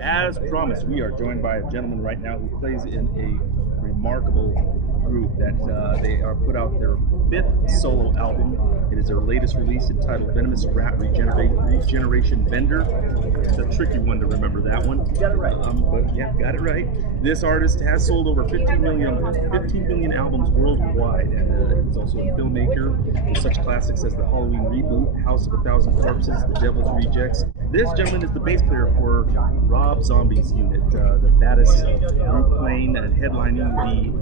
As promised, we are joined by a gentleman right now who plays in a remarkable group that they are put out their 5th solo album. It is their latest release entitled Venomous Rat Regeneration Bender. It's a tricky one to remember that one. You got it right. But yeah, got it right. This artist has sold over 15 million albums worldwide, and he's also a filmmaker with such classics as the Halloween reboot, House of a Thousand Corpses, The Devil's Rejects. This gentleman is the bass player for Rob Zombie's unit, the baddest group playing and headlining the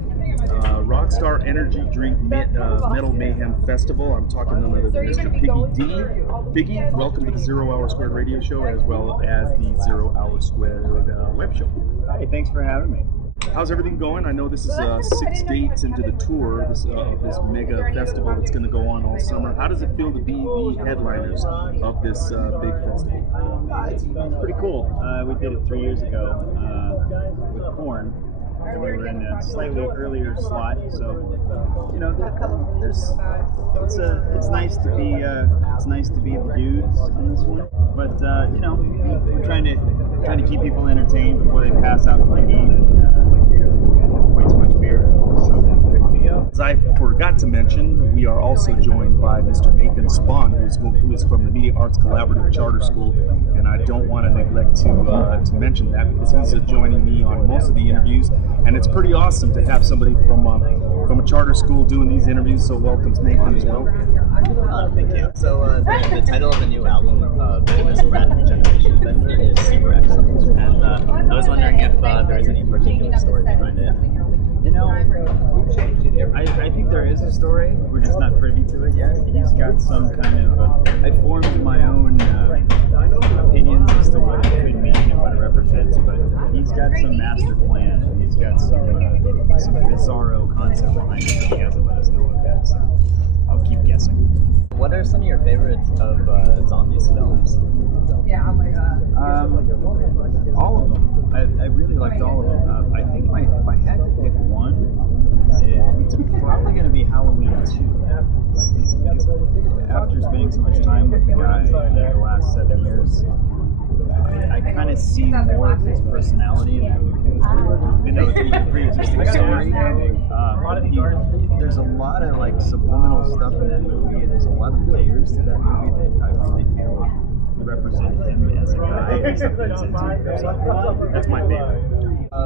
Rockstar Energy Drink Metal Mayhem Festival. I'm talking none other than Mr. Piggy D. Piggy, welcome to the 0 Hour Squared radio show as well as the 0 Hour Squared web show. Hey, thanks for having me. How's everything going? I know this is 6 dates into the tour, this mega festival that's going to go on all summer. How does it feel to be the headliners of this big festival? It's pretty cool. We did it 3 years ago with Korn. We were in a slightly earlier slot, so you know, it's nice to be the dudes on this one. But you know, we're trying to keep people entertained before they pass out from the heat and way too much beer. So. As I forgot to mention, we are also joined by Mr. Nathan Spon, who is from the Media Arts Collaborative Charter School, and I don't want to neglect to mention that because he's joining me on most of the interviews, and it's pretty awesome to have somebody from a charter school doing these interviews. So welcome, Nathan, as well. Thank you. So the title of the new album, Venomous Rat Regeneration Bender, is super excellent, and I was wondering if there is any particular story behind it. You know, I think there is a story. We're just not privy to it yet. He's got some kind of I formed my own opinions as to what it could mean and what it represents, but he's got some master plan. He's got some bizarro concept behind it that he hasn't let us know of yet, so I'll keep guessing. What are some of your favorites of Zombies films? All of them. I really liked all of them. I think if I had to pick one, it's probably going to be Halloween 2. After spending so much time with the guy the last 7 years, I kind of see more of his personality in that movie. Even though it's a pre-existing story, there's a lot of like subliminal stuff in that movie, and there's a lot of layers to that movie that I really feel represent him as a guy and stuff that's into. So that's my favorite.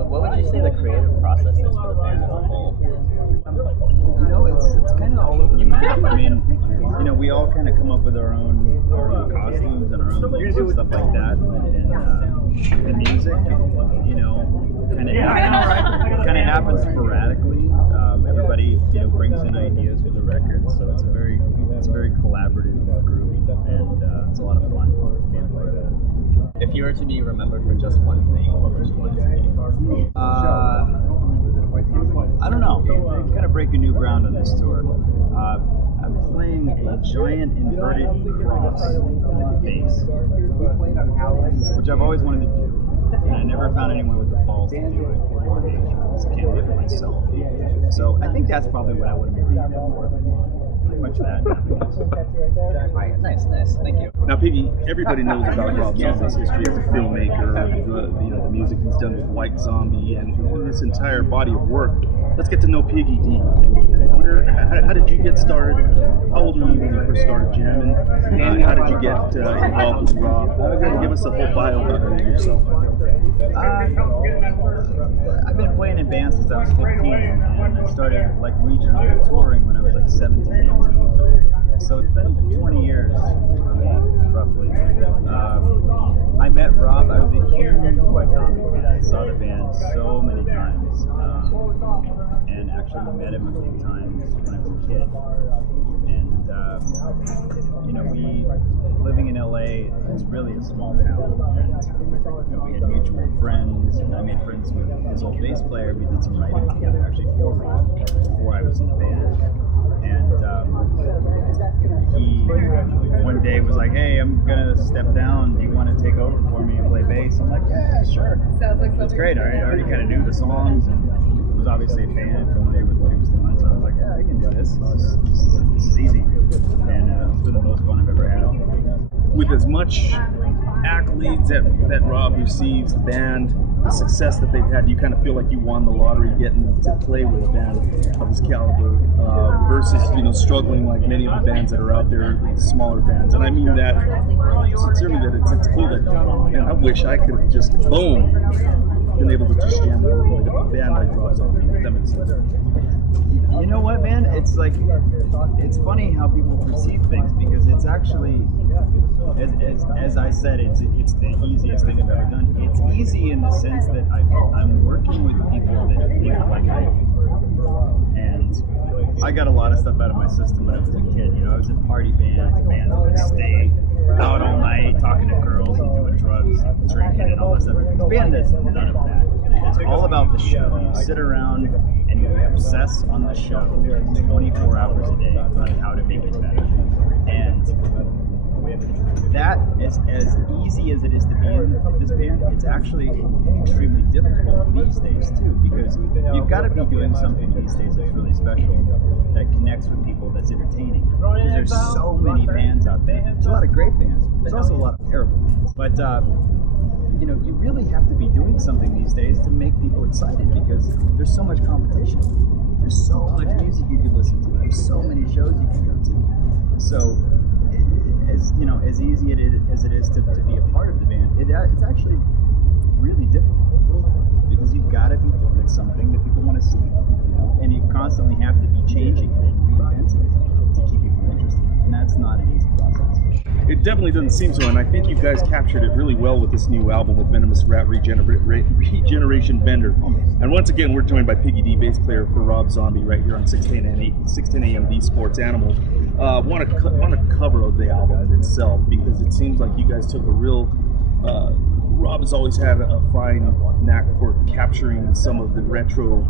What would you say the creative process is for the band as a whole? You know, it's kind of all over the map. I mean, you know, we all kind of come up with our own costumes and our own looks and stuff like that. And the music, you know, kind of happens sporadically. Everybody, you know, brings in ideas for the record, so it's a very collaborative group, and it's a lot of fun being a part of it. If you were to be remembered for just one thing, what would you want it to be? I don't know. I'm kind of breaking new ground on this tour. I'm playing a giant inverted cross on the bass, which I've always wanted to do, and I never found anyone with the balls to do it before me, because I can't do it myself. So I think that's probably what I would be remembered for. Pretty much that. Nice. Thank you. Now, Piggy, everybody knows about Rob Zombie's history as a filmmaker, the music he's done with White Zombie, and this entire body of work. Let's get to know Piggy D. How did you get started? How old were you when you first started jamming? How did you get involved with Rob? Give us a whole bio about yourself. I've been playing in bands since I was 15, and I started like regional touring when I was like 17, 18. So it's been 20 years for me, roughly. I met Rob. I was a huge White Zombie fan. I saw the band so many times, and actually met him a few times when I was a kid. And you know, we living in LA, it's really a small town, and you know, we had mutual friends, and I made friends with his old bass player. We did some writing together, actually, for Rob before I was in the band. And he one day was like, "Hey, I'm gonna step down. Do you want to take over for me and play bass?" I'm like, "Yeah, sure." That's great. I already kind of knew the songs and was obviously a fan, familiar with what he was doing. So I was like, "Yeah, I can do this. This is easy." And it's been the most fun I've ever had. With as much accolades that Rob receives, the band, the success that they've had, do you kind of feel like you won the lottery getting to play with a band of this caliber versus, struggling like many of the bands that are out there, the smaller bands? And I mean that sincerely, that it's cool that, man, I wish I could have just, boom, been able to just jam with a band like Rob Zombie. That makes sense. You know what, man? It's like, it's funny how people perceive things, because it's actually, as I said, it's the easiest thing I've ever done. It's easy in the sense that I'm working with people that think like I do. And I got a lot of stuff out of my system when I was a kid. I was in party bands that would stay out all night talking to girls and doing drugs and drinking and all that stuff. The band does none of that. It's all about the show. You sit around and you obsess on the show 24 hours a day on how to make it better. And that is as easy as it is to be in this band. It's actually extremely difficult these days too, because you've got to be doing something these days that's really special, that connects with people, that's entertaining. Because there's so many bands out there. There's a lot of great bands. There's also a lot of terrible bands. But you really have to be doing something these days to make people excited, because there's so much competition. There's so much music you can listen to. There's so many shows you can go to. So, as easy as it is to be a part of the band, it's actually really difficult, because you've got to be doing something that people want to see, and you constantly have to be changing it and reinventing it to keep people interested, and that's not an easy process. It definitely doesn't seem so, and I think you guys captured it really well with this new album with Venomous Rat Regeneration Bender. And once again, we're joined by Piggy D, bass player for Rob Zombie, right here on 610 AM The Sports Animal. Want to cover the album itself, because it seems like you guys took a real. Rob has always had a fine knack for capturing some of the retro.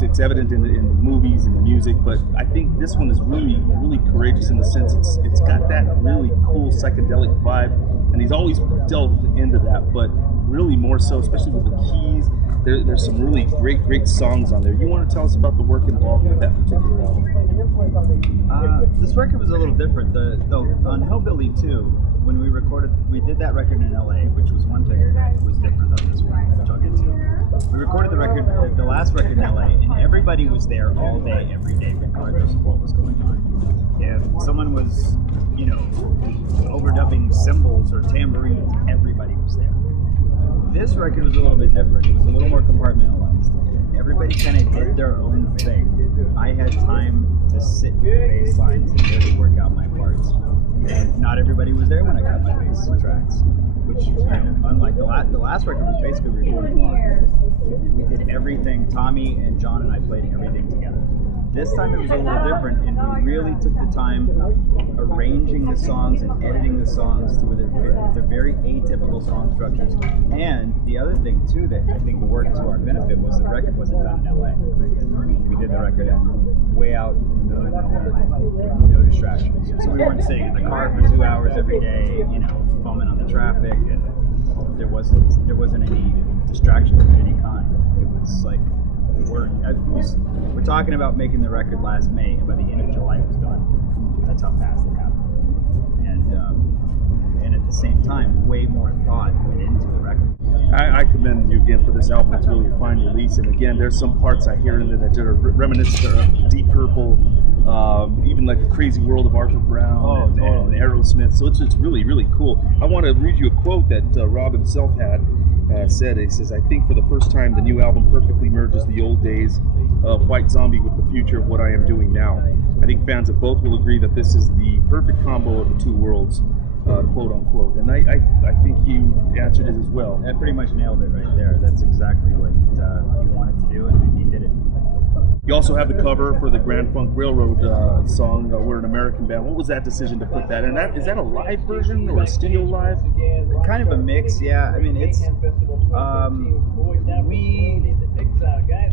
It's evident in the movies and the music, but I think this one is really, really courageous in the sense it's got that really cool psychedelic vibe, and he's always delved into that, but really more so, especially with the keys. There's some really great songs on there. You want to tell us about the work involved with that particular album? This record was a little different. On Hellbilly 2, when we did that record in LA, which was one thing that was different on this one, which I'll get to. We recorded the last record in LA, and everybody was there all day, every day, regardless of what was going on. If someone was, overdubbing cymbals or tambourines, everybody was there. This record was a little bit different. It was a little more compartmentalized. Everybody kind of did their own thing. I had time to sit with the bass lines and really work out my parts. And not everybody was there when I got my bass tracks, which, unlike the last record was basically recorded live. We did everything. Tommy and John and I played everything together. This time it was a little different, and we really took the time arranging the songs and editing the songs to their very atypical song structures. And the other thing too that I think worked to our benefit was the record wasn't done in LA. We did the record way out in the middle of nowhere, no distractions. So we weren't sitting in the car for 2 hours every day, bumming on the traffic, and there wasn't any distractions of any kind. It was like we're talking about making the record last May, and by the end of July it was done. That's how fast it happened. And at the same time, way more thought went into the record. I commend you again for this album. It's really a fine release, and again, there's some parts I hear in there that are reminiscent of Deep Purple, even like the Crazy World of Arthur Brown and Aerosmith. So it's really, really cool. I want to read you a quote that Rob himself had said. He says, "I think for the first time, the new album perfectly merges the old days of White Zombie with the future of what I am doing now. I think fans of both will agree that this is the perfect combo of the two worlds." Quote unquote, and I think you answered it as well. That pretty much nailed it right there. That's exactly what he wanted to do, and he did it. You also have the cover for the Grand Funk Railroad song, We're an American Band. What was that decision to put that in? Is that a live version or a studio live? Kind of a mix, yeah. I mean, it's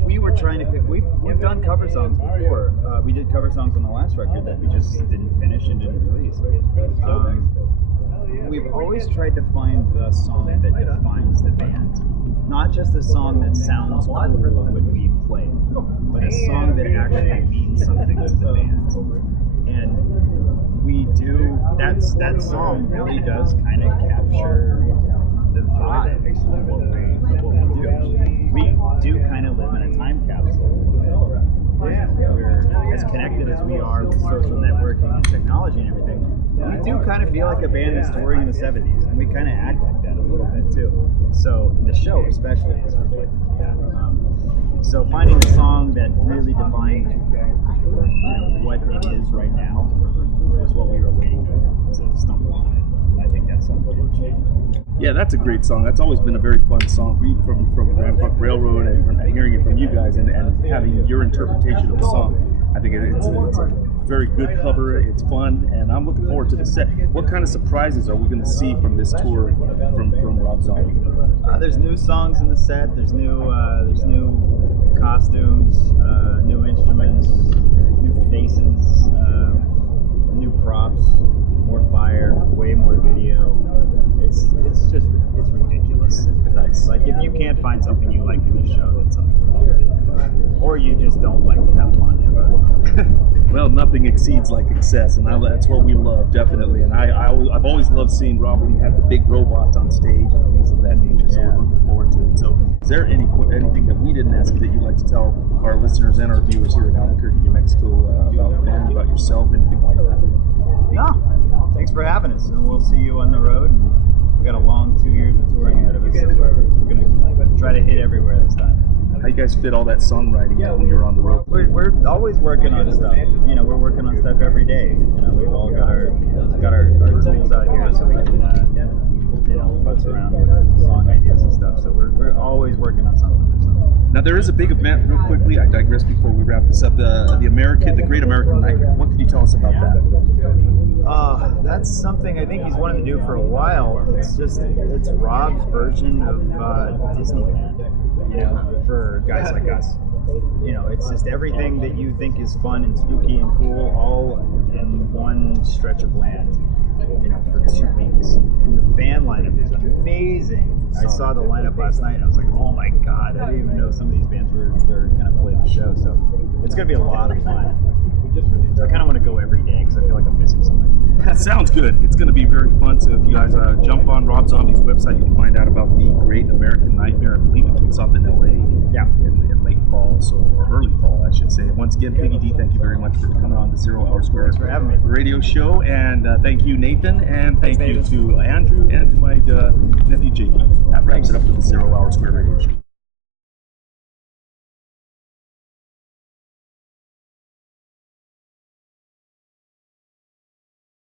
we were trying to pick. We've done cover songs before. We did cover songs on the last record that we just didn't finish and didn't release. We've always tried to find the song that defines the band. Not just a song that sounds cool when we play, but a song that actually means something to the band. And we do, that song really does kind of capture connected as we are with social networking and technology and everything, we do kind of feel like a band that's touring in the 70s, and we kind of act like that a little bit too. So the show especially is reflective of that. So finding a song that really defined what it is right now was what we were waiting to stumble on it. I think that's something huge. Yeah, that's a great song. That's always been a very fun song from Grand Funk Railroad, and from hearing it from you guys and having your interpretation of the song. I think it's a very good cover. It's fun, and I'm looking forward to the set. What kind of surprises are we going to see from this tour from Rob Zombie? There's new songs in the set. There's new costumes, new instruments, new faces, new props, more fire, way more video. It's ridiculous. Nice. Like if you can't find something you like in the show, then something's wrong with you. Or you just don't like to have fun ever. Well, nothing exceeds like excess, and that's what we love, definitely. And I've always loved seeing Rob when he had the big robots on stage and things of that nature. So we're looking forward to it. So, is there anything that we didn't ask you that you'd like to tell our listeners and our viewers here in Albuquerque, New Mexico, about the band, about yourself, anything like that? No. Thanks for having us, and we'll see you on the road. We've got a long 2 years of touring ahead of us. So we're going to try to hit everywhere this time. How you guys fit all that songwriting out when you're on the road? We're always working on stuff. We're working on stuff every day. We've all got our tools out here, so we can buzz around with song ideas and stuff. So we're always working on something. Now there is a big event. Real quickly, I digress before we wrap this up. The Great American Nightmare. What can you tell us about that? That's something I think he's wanted to do for a while. It's Rob's version of Disneyland. For guys like us. It's just everything that you think is fun and spooky and cool, all in one stretch of land, for 2 weeks. And the band lineup is amazing. I saw the lineup last night and I was like, oh my god, I didn't even know some of these bands were going to play the show. So it's going to be a lot of fun. I kind of want to go every day because I feel like I'm missing something. That sounds good. It's going to be very fun. So if you guys jump on Rob Zombie's website, you can find out about the Great American Nightmare. I believe it kicks off in LA. Yeah. In late fall, or early fall, I should say. Once again, Piggy D, thank you very much for coming on the 0 Hour Square. Thanks for having me. Radio show, and thank you, Nathan, and thank you Nathan. to Andrew and to my nephew Jake.